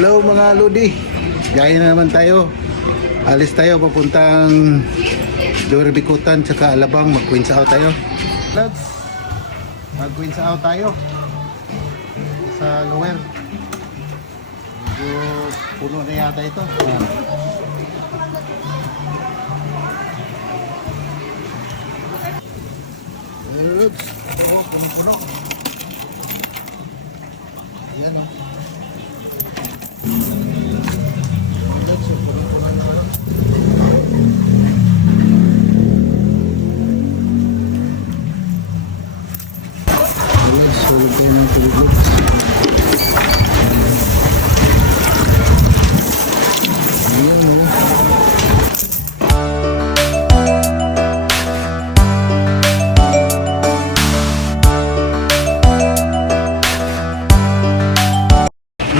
Hello mga Lodi, gaya na naman tayo. Alis tayo papuntang Lower Bikutan tsaka Alabang. Mag-Queens Out tayo. Lods, mag-Queens Out tayo sa Lower. Medyo puno na yata ito. Lods, puno-puno. Ayan o.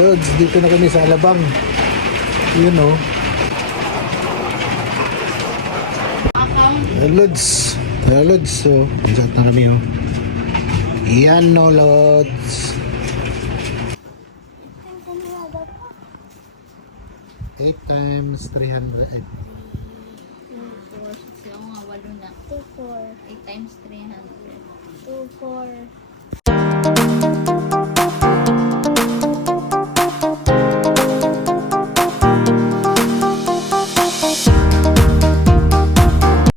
Lods, dito na kami sa Alabang. Yun o. Lods. Lods. So, ansat na kami o. Yan o, Lods. 8 times 300. 2, 4, 6, nga, 8 na. 2, 4. 8 times 300. 2, 4.